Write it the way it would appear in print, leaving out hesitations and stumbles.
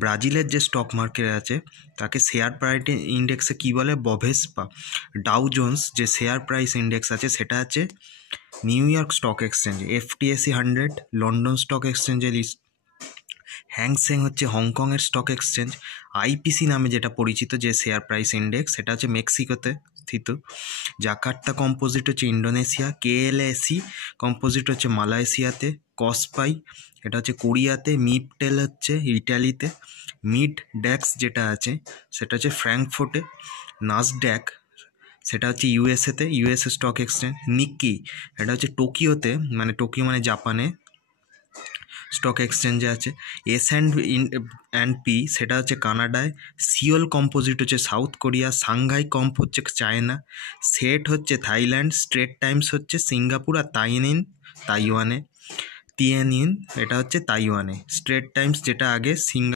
ব্রাজিলের যে stock market আছে তাকে শেয়ার প্রাইস ইন্ডেক্সে কী বলে? বভেস্পা। ডাউ জোন্স যে শেয়ার প্রাইস ইন্ডেক্স আছে সেটা আছে New York stock exchange, FTSE 100 London stock এক্সচেঞ্জে লিস্ট, হ্যাংসেং হচ্ছে হংকংয়ের স্টক এক্সচেঞ্জ, IPC নামে যেটা পরিচিত যে শেয়ার প্রাইস ইন্ডেক্স সেটা হচ্ছে মেক্সিকোতে স্থিত, জাকার্তা কম্পোজিট হচ্ছে ইন্ডোনেশিয়া, KLAC কম্পোজিট হচ্ছে মালয়েশিয়াতে, কসপাই এটা হচ্ছে কোরিয়াতে, মিপটেল হচ্ছে ইটালিতে, মিড ড্যাক্স যেটা আছে সেটা হচ্ছে ফ্র্যাঙ্কফুর্টে, নাসড্যাক সেটা হচ্ছে USA-তে, USA স্টক এক্সচেঞ্জ, নিক্কি এটা হচ্ছে টোকিওতে, মানে টোকিও মানে জাপানে স্টক এক্সচেঞ্জে আছে, S&P সেটা হচ্ছে কানাডায়, সিওল কম্পোজিট হচ্ছে সাউথ কোরিয়া, সাংঘাই কম্প হচ্ছে চায়না, সেট হচ্ছে থাইল্যান্ড, স্ট্রেট টাইমস হচ্ছে সিঙ্গাপুর, আর তাইওয়ানে, টিএনইন এটা হচ্ছে তাইওয়ানে, স্ট্রেট টাইমস যেটা আগে